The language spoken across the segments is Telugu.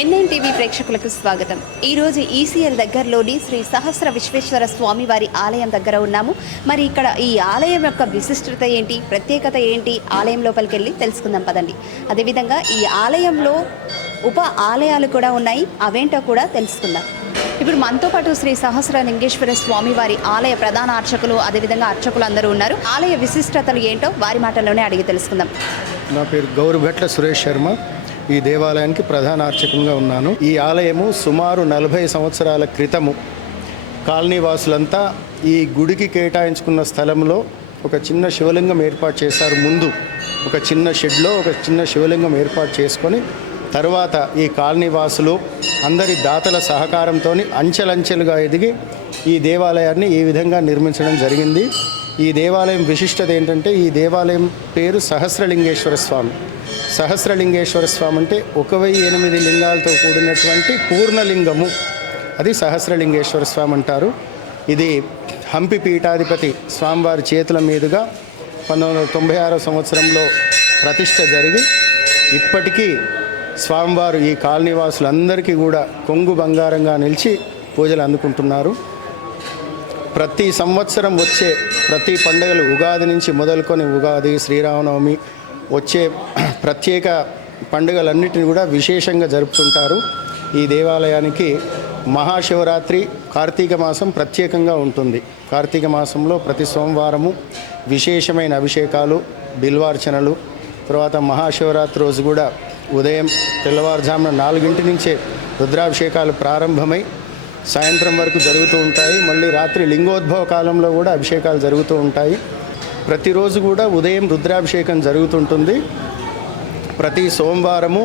ఎన్ఎన్ టీవీ ప్రేక్షకులకు స్వాగతం. ఈరోజు ఈసీఎల్ దగ్గరలోని శ్రీ సహస్ర విశ్వేశ్వర స్వామి వారి ఆలయం దగ్గర ఉన్నాము. మరి ఇక్కడ ఈ ఆలయం యొక్క విశిష్టత ఏంటి, ప్రత్యేకత ఏంటి, ఆలయం లోపలికి వెళ్ళి తెలుసుకుందాం పదండి. అదేవిధంగా ఈ ఆలయంలో ఉప ఆలయాలు కూడా ఉన్నాయి, అవేంటో కూడా తెలుసుకుందాం. ఇప్పుడు మనతో పాటు శ్రీ సహస్ర లింగేశ్వర స్వామి వారి ఆలయ ప్రధాన అర్చకులు, అదేవిధంగా అర్చకులు అందరూ ఉన్నారు. ఆలయ విశిష్టతలు ఏంటో వారి మాటల్లోనే అడిగి తెలుసుకుందాం. నా పేరు గౌరభట్ల సురేష్ శర్మ. ఈ దేవాలయానికి ప్రధాన అర్చకునిగా ఉన్నాను. ఈ ఆలయము సుమారు 40 సంవత్సరాల క్రితము కాలనీ వాసులంతా ఈ గుడికి కేటాయించుకున్న స్థలంలో ఒక చిన్న శివలింగం ఏర్పాటు చేశారు. ముందు ఒక చిన్న షెడ్లో ఒక చిన్న శివలింగం ఏర్పాటు చేసుకొని తర్వాత ఈ కాలనీ వాసులు అందరి దాతల సహకారంతో అంచెలంచెలుగా ఎదిగి ఈ దేవాలయాన్ని ఈ విధంగా నిర్మించడం జరిగింది. ఈ దేవాలయం విశిష్టత ఏంటంటే, ఈ దేవాలయం పేరు సహస్రలింగేశ్వర స్వామి. సహస్రలింగేశ్వర స్వామి అంటే 1008 లింగాలతో కూడినటువంటి పూర్ణలింగము, అది సహస్రలింగేశ్వర స్వామి అంటారు. ఇది హంపి పీఠాధిపతి స్వామివారి చేతుల మీదుగా 1996 సంవత్సరంలో ప్రతిష్ఠ జరిగి ఇప్పటికీ స్వామివారు ఈ కాలనీవాసులందరికీ కూడా కొంగు బంగారంగా నిలిచి పూజలు అందుకుంటున్నారు. ప్రతి సంవత్సరం వచ్చే ప్రతి పండుగలు, ఉగాది నుంచి మొదలుకొని ఉగాది, శ్రీరామనవమి వచ్చే ప్రత్యేక పండుగలన్నిటిని కూడా విశేషంగా జరుపుతుంటారు. ఈ దేవాలయానికి మహాశివరాత్రి, కార్తీక మాసం ప్రత్యేకంగా ఉంటుంది. కార్తీక మాసంలో ప్రతి సోమవారము విశేషమైన అభిషేకాలు, బిల్వార్చనలు, తర్వాత మహాశివరాత్రి రోజు కూడా ఉదయం తెల్లవారుజామున 4 నుంచే రుద్రాభిషేకాలు ప్రారంభమై సాయంత్రం వరకు జరుగుతూ ఉంటాయి. మళ్ళీ రాత్రి లింగోద్భవ కాలంలో కూడా అభిషేకాలు జరుగుతూ ఉంటాయి. ప్రతిరోజు కూడా ఉదయం రుద్రాభిషేకం జరుగుతుంటుంది. ప్రతి సోమవారము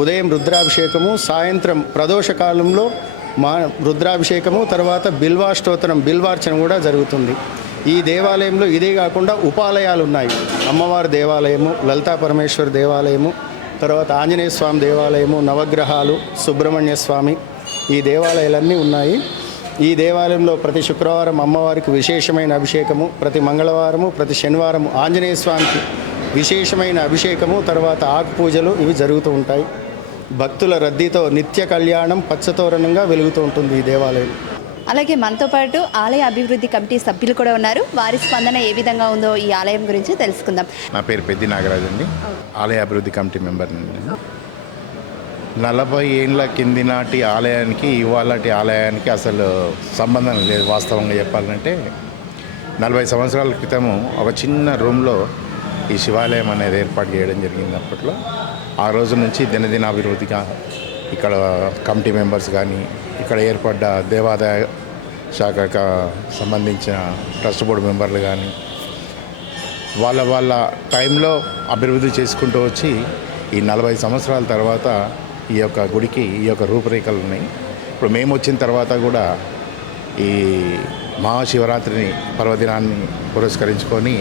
ఉదయం రుద్రాభిషేకము, సాయంత్రం ప్రదోష కాలంలో రుద్రాభిషేకము, తర్వాత బిల్వాష్టోత్తరం, బిల్వార్చన కూడా జరుగుతుంది. ఈ దేవాలయంలో ఇదే కాకుండా ఉపాలయాలు ఉన్నాయి. అమ్మవారి దేవాలయము, లలితా పరమేశ్వర దేవాలయము, తర్వాత ఆంజనేయ స్వామి దేవాలయము, నవగ్రహాలు, సుబ్రహ్మణ్య స్వామి, ఈ దేవాలయాలన్నీ ఉన్నాయి. ఈ దేవాలయంలో ప్రతి శుక్రవారం అమ్మవారికి విశేషమైన అభిషేకము, ప్రతి మంగళవారము, ప్రతి శనివారము ఆంజనేయ స్వామికి విశేషమైన అభిషేకము, తర్వాత ఆకు పూజలు ఇవి జరుగుతూ ఉంటాయి. భక్తుల రద్దీతో నిత్య కళ్యాణం పచ్చతోరణంగా వెలుగుతూ ఉంటుంది ఈ దేవాలయం. అలాగే మనతో పాటు ఆలయ అభివృద్ధి కమిటీ సభ్యులు కూడా ఉన్నారు. వారి స్పందన ఏ విధంగా ఉందో ఈ ఆలయం గురించి తెలుసుకుందాం. నా పేరు పెద్ది నాగరాజు అండి, ఆలయ అభివృద్ధి కమిటీ మెంబర్ అండి. 40 ఏళ్ళ కింది నాటి ఆలయానికి ఇవాళటి ఆలయానికి అసలు సంబంధం లేదు. వాస్తవంగా చెప్పాలంటే 40 సంవత్సరాల క్రితము ఒక చిన్న రూమ్లో ఈ శివాలయం అనేది ఏర్పాటు చేయడం జరిగింది. అప్పట్లో ఆ రోజు నుంచి దినదినాభివృద్ధిగా ఇక్కడ కమిటీ మెంబర్స్ కానీ, ఇక్కడ ఏర్పడ్డ దేవాదాయ శాఖకు సంబంధించిన ట్రస్ట్ బోర్డు మెంబర్లు కానీ వాళ్ళ టైంలో అభివృద్ధి చేసుకుంటూ వచ్చి ఈ 40 సంవత్సరాల తర్వాత ఈ యొక్క గుడికి ఈ యొక్క రూపురేఖలు ఉన్నాయి. ఇప్పుడు మేము వచ్చిన తర్వాత కూడా ఈ మహాశివరాత్రిని పర్వదినాన్ని పురస్కరించుకొని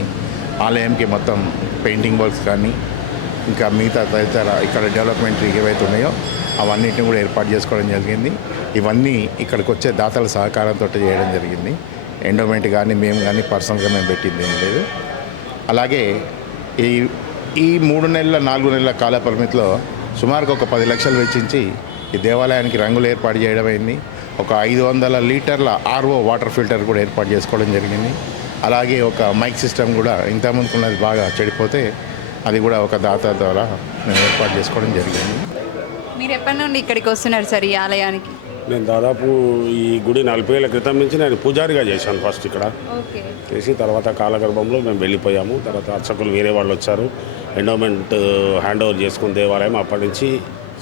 ఆలయంకి మొత్తం పెయింటింగ్ వర్క్స్ కానీ ఇంకా మిగతా తదితర ఇక్కడ డెవలప్మెంట్ ఏవైతే ఉన్నాయో అవన్నిటిని కూడా ఏర్పాటు చేసుకోవడం జరిగింది. ఇవన్నీ ఇక్కడికి వచ్చే దాతల సహకారంతో చేయడం జరిగింది. ఎండోమెంట్ కానీ మేము కానీ పర్సనల్గా మేము పెట్టింది ఏం లేదు. అలాగే ఈ 3 నెలల 4 నెలల కాల పరిమితిలో సుమారుగా ఒక 10 లక్షలు వెచ్చించి ఈ దేవాలయానికి రంగులు ఏర్పాటు చేయడం అయింది. ఒక 500 లీటర్ల ఆర్ఓ వాటర్ ఫిల్టర్ కూడా ఏర్పాటు చేసుకోవడం జరిగింది. అలాగే ఒక మైక్ సిస్టమ్ కూడా ఇంతకుముందుకున్నది బాగా చెడిపోతే అది కూడా ఒక దాత ద్వారా మేము ఏర్పాటు చేసుకోవడం జరిగింది. మీరు ఎప్పటి నుండి ఇక్కడికి వస్తున్నారు సార్ ఈ ఆలయానికి? నేను దాదాపు ఈ గుడి 40 ఏళ్ళ క్రితం నుంచి నేను పూజారిగా చేశాను. ఫస్ట్ ఇక్కడ చేసి తర్వాత కాలగర్భంలో మేము వెళ్ళిపోయాము. తర్వాత అర్చకులు వేరే వాళ్ళు వచ్చారు, ఎండోమెంట్ హ్యాండ్ ఓవర్ చేసుకున్న దేవాలయం అప్పటి నుంచి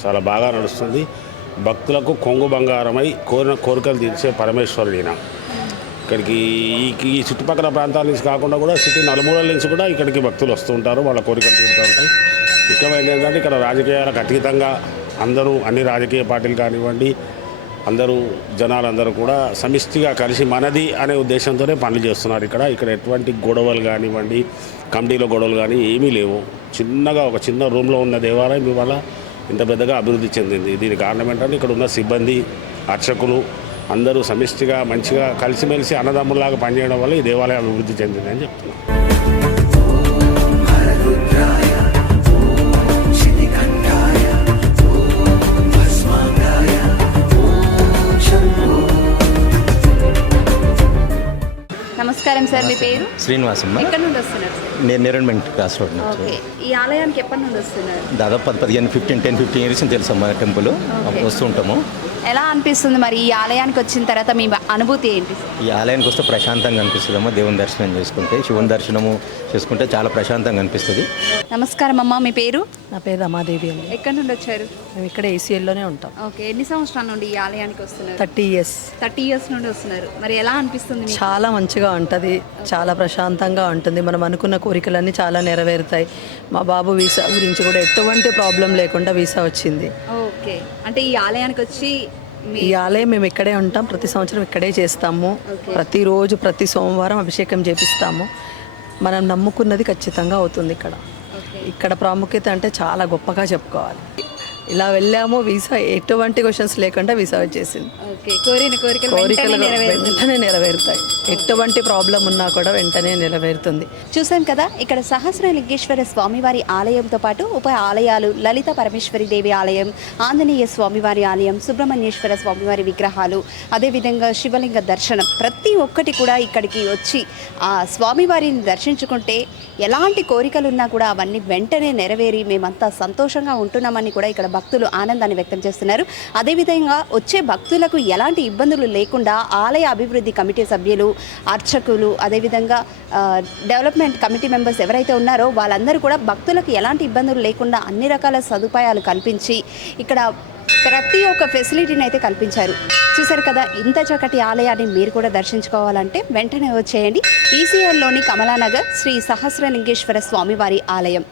చాలా బాగా నడుస్తుంది. భక్తులకు కొంగు బంగారమై కోరిన కోరికలు తీర్చే పరమేశ్వరుడిన ఇక్కడికి ఈ చుట్టుపక్కల ప్రాంతాల నుంచి కాకుండా కూడా సిటీ నలుమూలల నుంచి కూడా ఇక్కడికి భక్తులు వస్తూ ఉంటారు, వాళ్ళ కోరికలు తీరుతూ ఉంటాయి. ముఖ్యమైనది ఏంటంటే ఇక్కడ రాజకీయాలకు అతీతంగా అందరూ, అన్ని రాజకీయ పార్టీలు కానివ్వండి, అందరూ జనాలందరూ కూడా సమిష్టిగా కలిసి మనది అనే ఉద్దేశంతోనే పనులు చేస్తున్నారు. ఇక్కడ ఎటువంటి గొడవలు కానివ్వండి, కమిటీలో గొడవలు కానీ ఏమీ లేవు. చిన్నగా ఒక చిన్న రూమ్లో ఉన్న దేవాలయం ఇవాళ ఇంత పెద్దగా అభివృద్ధి చెందింది. దీనికి కారణం ఏంటంటే ఇక్కడ ఉన్న సిబ్బంది, అర్చకులు అందరూ సమిష్టిగా మంచిగా కలిసిమెలిసి అన్నదమ్ములాగా పనిచేయడం వల్ల ఈ దేవాలయం అభివృద్ధి చెందింది అని చెప్తున్నాను. సార్ మీ పేరు? శ్రీనివాసమ్మ. ఎక్కడి నుండి వస్తున్నారు సార్? నేను నిరణ్మెంట్ క్రాస్ రోడ్ నుంచి. ఓకే, ఈ ఆలయానికి ఎప్పటి నుండి వస్తున్నారు? దాదాపు 10-15 ఇయర్స్ తెలుసమ్మా టెంపుల్. వస్తూ ఉంటాము. ఎలా అనిపిస్తుంది మరి ఈ ఆలయానికి వచ్చిన తర్వాత మీ అనుభూతి ఏంటి? ఈ ఆలయానికి వస్తే ప్రశాంతంగా అనిపిస్తుందమ్మా. దేవుని దర్శనం చేసుకుంటే, శివుని దర్శనము చేసుకుంటే చాలా ప్రశాంతంగా అనిపిస్తుంది. నమస్కారం అమ్మ, మీ పేరు? నా పేరు రమాదేవి అండి. ఎక్కడి నుండి వచ్చారు? మేము ఇక్కడ ఏసీఎల్లోనే ఉంటాం. ఓకే, ఎన్ని సంవత్సరాల నుండి ఈ ఆలయానికి వస్తున్నారు? 30 ఇయర్స్. 30 ఇయర్స్ నుండి వస్తున్నారు. మరి ఎలా అనిపిస్తుంది మీకు? చాలా మంచిగా ఉంటుంది, చాలా ప్రశాంతంగా ఉంటుంది. మనం అనుకున్న కోరికలన్నీ చాలా నెరవేరుతాయి. మా బాబు వీసా గురించి కూడా ఎటువంటి ప్రాబ్లం లేకుండా వీసా వచ్చింది. ఓకే, అంటే ఈ ఆలయానికి వచ్చి ఈ ఆలయం మేము ఇక్కడే ఉంటాం, ప్రతి సంవత్సరం ఇక్కడే చేస్తాము. ప్రతిరోజు ప్రతి సోమవారం అభిషేకం చేపిస్తాము. మనం నమ్ముకున్నది ఖచ్చితంగా అవుతుంది ఇక్కడ. ఇక్కడ ప్రాముఖ్యత అంటే చాలా గొప్పగా చెప్పుకోవాలి. ఇలా వెళ్ళాము, వీసా ఎటువంటి క్వశ్చన్స్ లేకుండా వీసా వచ్చేసింది. ఓకే, కోరిన కోరికలు కోరికలు నెరవేరుతాయి. వెంటనే నెరవేరుతాయి. ఎటువంటి ప్రాబ్లం ఉన్నా కూడా వెంటనే నెరవేరుతుంది. చూసాం కదా, ఇక్కడ సహస్రలింగేశ్వర స్వామివారి ఆలయంతో పాటు ఉప ఆలయాలు, లలిత పరమేశ్వరి దేవి ఆలయం, ఆంజనేయ స్వామివారి ఆలయం, సుబ్రహ్మణ్యేశ్వర స్వామివారి విగ్రహాలు, అదేవిధంగా శివలింగ దర్శనం, ప్రతి ఒక్కటి కూడా ఇక్కడికి వచ్చి ఆ స్వామివారిని దర్శించుకుంటే ఎలాంటి కోరికలున్నా కూడా అవన్నీ వెంటనే నెరవేరి మేమంతా సంతోషంగా ఉంటున్నామని కూడా ఇక్కడ భక్తులు ఆనందాన్ని వ్యక్తం చేస్తున్నారు. అదేవిధంగా వచ్చే భక్తులకు ఎలాంటి ఇబ్బందులు లేకుండా ఆలయ అభివృద్ధి కమిటీ సభ్యులు, అర్చకులు, అదేవిధంగా డెవలప్మెంట్ కమిటీ మెంబర్స్ ఎవరైతే ఉన్నారో వాళ్ళందరూ కూడా భక్తులకు ఎలాంటి ఇబ్బందులు లేకుండా అన్ని రకాల సదుపాయాలు కల్పించి ఇక్కడ ప్రతి ఒక్క ఫెసిలిటీని అయితే కల్పించారు. చూసారు కదా, ఇంత చక్కటి ఆలయాన్ని మీరు కూడా దర్శించుకోవాలంటే వెంటనే వచ్చేయండి. ఈసీఎల్లోని కమలానగర్ శ్రీ సహస్రలింగేశ్వర స్వామివారి ఆలయం.